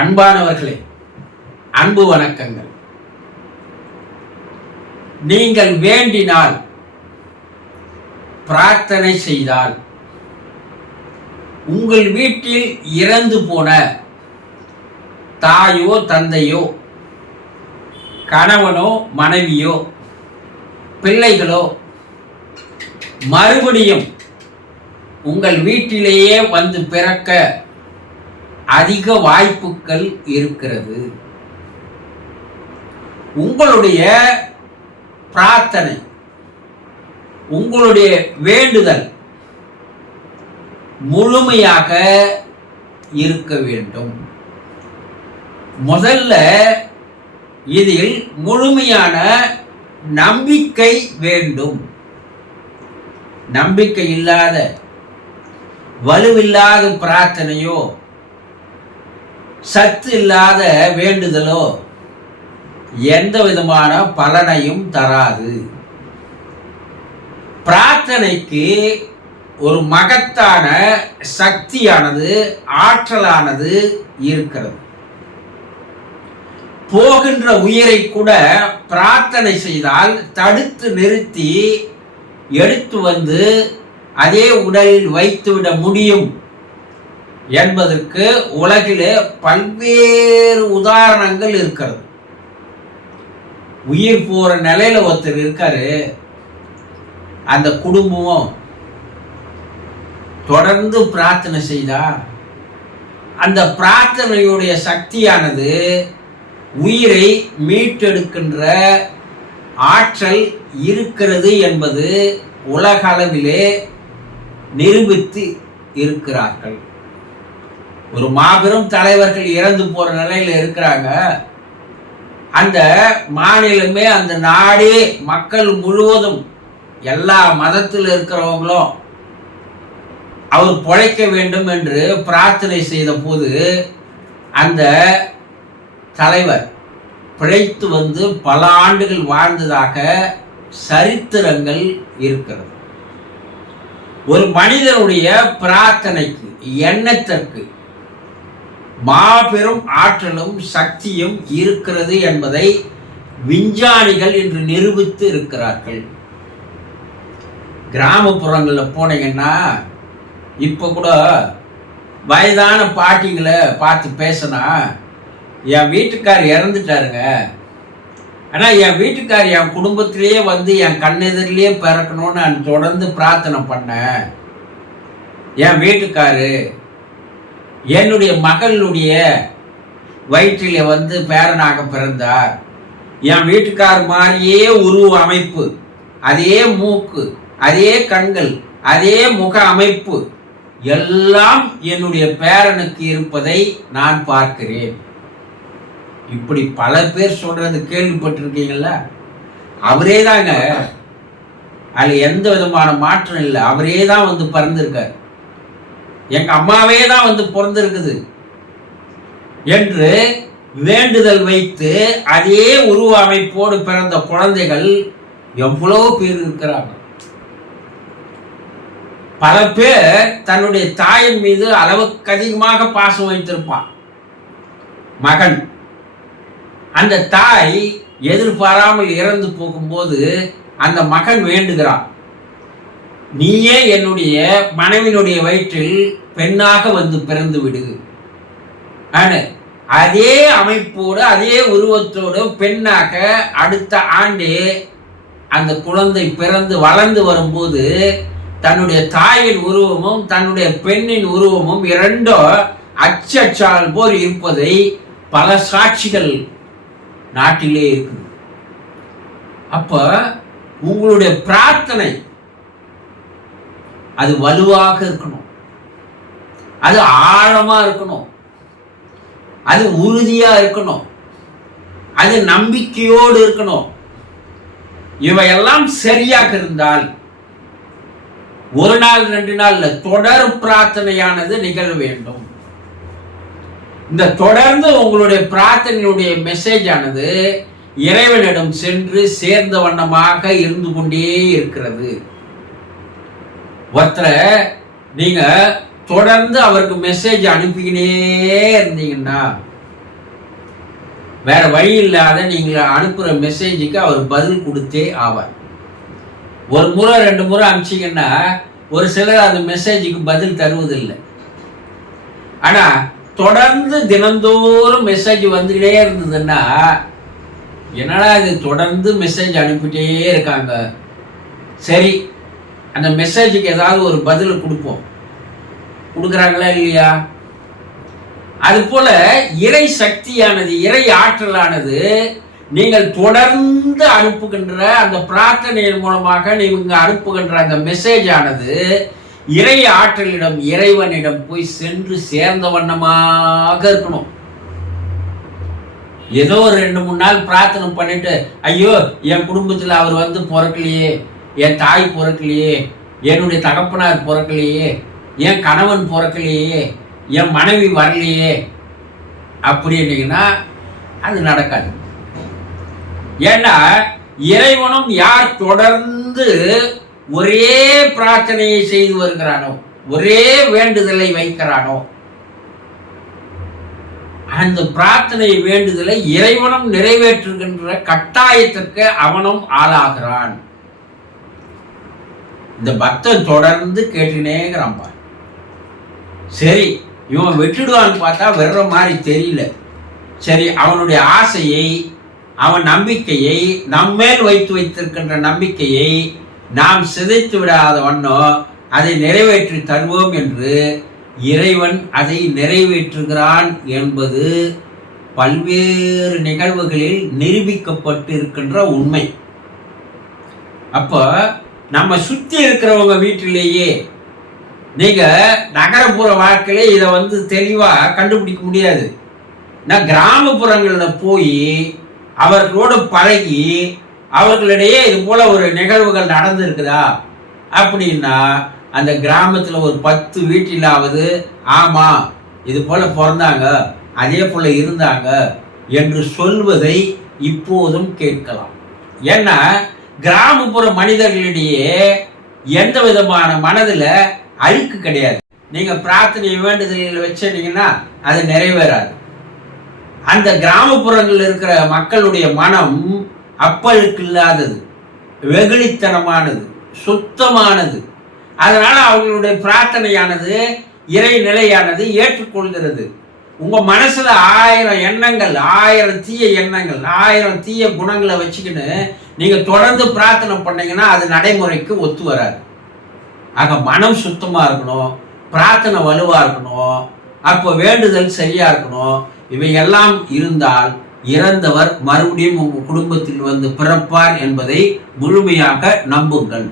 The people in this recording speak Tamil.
அன்பானவர்களே, அன்பு வணக்கங்கள். நீங்கள் வேண்டினால், பிரார்த்தனை செய்தால், உங்கள் வீட்டில் இறந்து போன தாயோ தந்தையோ, கணவனோ மனைவியோ, பிள்ளைகளோ மறுபடியும் உங்கள் வீட்டிலேயே வந்து பிறக்க அதிக வாய்ப்புகள் இருக்கிறது. உங்களுடைய பிரார்த்தனை, உங்களுடைய வேண்டுதல் முழுமையாக இருக்க வேண்டும். முதல்ல இதில் முழுமையான நம்பிக்கை வேண்டும். நம்பிக்கை இல்லாத, வலுவில்லாத பிரார்த்தனையோ, சத்து இல்லாத வேண்டுதலோ எந்த விதமான பலனையும் தராது. பிரார்த்தனைக்கு ஒரு மகத்தான சக்தியானது, ஆற்றலானது இருக்கிறது. போகின்ற உயிரை கூட பிரார்த்தனை செய்தால் தடுத்து நிறுத்தி எடுத்து வந்து அதே உடலில் வைத்துவிட முடியும் என்பதற்கு உலகிலே பல்வேறு உதாரணங்கள் இருக்கிறது. உயிர் போற நிலையில ஒருத்தர் இருக்காரு, அந்த குடும்பமும் தொடர்ந்து பிரார்த்தனை செய்தா அந்த பிரார்த்தனையுடைய சக்தியானது உயிரை மீட்டெடுக்கின்ற ஆற்றல் இருக்கிறது என்பது உலக அளவிலே நிரூபித்து இருக்கிறார்கள். ஒரு மாபெரும் தலைவர்கள் இறந்து போற நிலையில இருக்கிறாங்க. அந்த மாநிலமே, அந்த நாடே, மக்கள் முழுவதும், எல்லா மதத்தில் இருக்கிறவங்களும் அவர் பிழைக்க வேண்டும் என்று பிரார்த்தனை செய்த போது அந்த தலைவர் பிழைத்து வந்து பல ஆண்டுகள் வாழ்ந்ததாக சரித்திரங்கள் இருக்கிறது. ஒரு மனிதனுடைய பிரார்த்தனைக்கு, எண்ணத்திற்கு மாபெரும் ஆற்றலும் சக்தியும் இருக்கிறது என்பதை விஞ்ஞானிகள் இன்று நிரூபித்து இருக்கிறார்கள். கிராமப்புறங்களில் போனீங்கன்னா இப்போ கூட வயதான பாட்டிங்களை பார்த்து பேசினா, என் வீட்டுக்கார் இறந்துட்டாருங்க, ஆனால் என் வீட்டுக்கார் என் குடும்பத்திலேயே வந்து என் கண்ணெதிரிலேயே பிறக்கணும்னு நான் தொடர்ந்து பிரார்த்தனை பண்ணேன். என் வீட்டுக்காரு என்னுடைய மகளுடைய வயிற்றில வந்து பேரனாக பிறந்தார். என் வீட்டுக்கார் மாதிரியே உருவ அமைப்பு, அதே மூக்கு, அதே கண்கள், அதே முக அமைப்பு எல்லாம் என்னுடைய பேரனுக்கு இருப்பதை நான் பார்க்கிறேன். இப்படி பல பேர் சொல்றது கேள்விப்பட்டிருக்கீங்களா? அவரே தாங்க, அதில் எந்த விதமான மாற்றம் இல்லை. அவரே தான் வந்து பிறந்திருக்கார், எங்க அம்மாவே தான் வந்து பிறந்திருக்குது என்று வேண்டுதல் வைத்து அதே உருவ அமைப்போடு பிறந்த குழந்தைகள் எவ்வளவு பேர் இருக்கிறாங்க. பல பேர் தன்னுடைய தாயின் மீது அளவுக்கு அதிகமாக பாசம் வைத்திருப்பான் மகன். அந்த தாய் எதிர்பாராமல் இறந்து போகும்போது அந்த மகன் வேண்டுகிறான், நீயே என்னுடைய மனைவினுடைய வயிற்றில் பெண்ணாக வந்து பிறந்து விடு. அதே அமைப்போடு, அதே உருவத்தோடு பெண்ணாக அடுத்த ஆண்டே அந்த குழந்தை பிறந்து வளர்ந்து வரும்போது தன்னுடைய தாயின் உருவமும் தன்னுடைய பெண்ணின் உருவமும் இரண்டோ அச்சால் போல் இருப்பதை பல சாட்சிகள் நாட்டிலே இருக்குது. அப்ப உங்களுடைய பிரார்த்தனை அது வலுவாக இருக்கணும், அது ஆழமா இருக்கணும், அது உறுதியா இருக்கணும், அது நம்பிக்கையோடு இருக்கணும். இவையெல்லாம் சரியாக இருந்தால் ஒரு நாள் 2 நாள்ல தொடர் பிரார்த்தனையானது நிகழ வேண்டும். இந்த தொடர்ந்து உங்களுடைய பிரார்த்தனையுடைய மெசேஜ் ஆனது இறைவனிடம் சென்று சேர்ந்த வண்ணமாக இருந்து கொண்டே இருக்கிறது. ஒருத்தரை நீங்க தொடர்ந்து அவருக்கு மெசேஜ் அனுப்பிக்கினே இருந்தீங்கன்னா வேற வழி இல்லாத நீங்கள் அனுப்புகிற மெசேஜுக்கு அவர் பதில் கொடுத்தே ஆவார். ஒரு முறை 2 முறை அனுப்பிச்சிங்கன்னா ஒரு சிலர் அந்த மெசேஜுக்கு பதில் தருவதில்லை. ஆனால் தொடர்ந்து தினந்தோறும் மெசேஜ் வந்துக்கிட்டே இருந்ததுன்னா, என்னடா இது தொடர்ந்து மெசேஜ் அனுப்பிட்டே இருக்காங்க, சரி அந்த மெசேஜுக்கு ஏதாவது ஒரு பதில் கொடுப்போம். கொடுக்குறாங்களா இல்லையா? அதுபோல இறை சக்தியானது, இறை ஆற்றலானது நீங்கள் தொடர்ந்து அனுப்புகின்ற அந்த பிரார்த்தனையின் மூலமாக நீங்க அனுப்புகின்ற அந்த மெசேஜ் ஆனது இறை ஆற்றலிடம், இறைவனிடம் போய் சென்று சேர்ந்த வண்ணமாக இருக்கணும். ஏதோ ஒரு 2-3 நாள் பிரார்த்தனை பண்ணிட்டு, ஐயோ என் குடும்பத்தில் அவர் வந்து பிறக்கலையே, என் தாய் பிறக்கலையே, என்னுடைய தகப்பனார் பிறக்கலையே, என் கணவன் பிறக்கலையே, என் மனைவி வரலையே அப்படின்னீங்கன்னா அது நடக்காது. ஏன்னா இறைவனும் யார் தொடர்ந்து ஒரே பிரார்த்தனையை செய்து வருகிறானோ, ஒரே வேண்டுதலை வைக்கிறானோ, அந்த பிரார்த்தனை வேண்டுதலை இறைவனும் நிறைவேற்றுகின்ற கட்டாயத்திற்கு அவனும் ஆளாகிறான். இந்த பக்தன் தொடர்ந்து கேட்டுனேங்கிறான். சரி இவன் விட்டுடுவான்னு பார்த்தா வர்ற மாதிரி தெரியல. சரி அவனுடைய ஆசையை, அவன் நம்பிக்கையை, நம்மேல் வைத்து வைத்திருக்கின்ற நம்பிக்கையை நாம் சிதைத்து விடாத வண்ணம் அதை நிறைவேற்றி தருவோம் என்று இறைவன் அதை நிறைவேற்றுகிறான் என்பது பல்வேறு நிகழ்வுகளில் நிரூபிக்கப்பட்டிருக்கின்ற உண்மை. அப்போ நம்ம சுற்றி இருக்கிறவங்க வீட்டிலேயே நீங்க நகரப்புற வாழ்க்கையிலே இதை வந்து தெளிவா கண்டுபிடிக்க முடியாது. நான் கிராமப்புறங்களில் போய் அவர்களோடு பழகி அவர்களிடையே இது போல ஒரு நிகழ்வுகள் நடந்திருக்குதா அப்படின்னா அந்த கிராமத்தில் ஒரு 10 வீட்டிலாவது ஆமா இது போல பிறந்தாங்க, அதே போல இருந்தாங்க என்று சொல்வதை இப்போதும் கேட்கலாம். ஏன்னா கிராமப்புற மனிதர்களிடையே எந்த விதமான மனதில் அழுக்கு கிடையாது. நீங்க பிரார்த்தனை வேண்டுதலில் வச்சிருந்தீங்கன்னா அது நிறைவேறாது. அந்த கிராமப்புறங்களில் இருக்கிற மக்களுடைய மனம் அப்பழுக்கு இல்லாதது, வெகுளித்தனமானது, சுத்தமானது. அதனால அவர்களுடைய பிரார்த்தனையானது இறை நிலையானது ஏற்றுக்கொள்கிறது. உங்க மனசுல 1000 எண்ணங்கள், 1000 தீய எண்ணங்கள், 1000 தீய குணங்களை வச்சுக்கின்னு நீங்க தொடர்ந்து பிரார்த்தனை பண்ணீங்கன்னா அது நடைமுறைக்கு ஒத்து வராது. ஆக மனம் சுத்தமா இருக்கணும், பிரார்த்தனை வலுவா இருக்கணும், அப்போ வேண்டுதல் சரியா இருக்கணும். இவை எல்லாம் இருந்தால் இறந்தவர் மறுபடியும் உங்கள் குடும்பத்தில் வந்து பிறப்பார் என்பதை முழுமையாக நம்புங்கள்.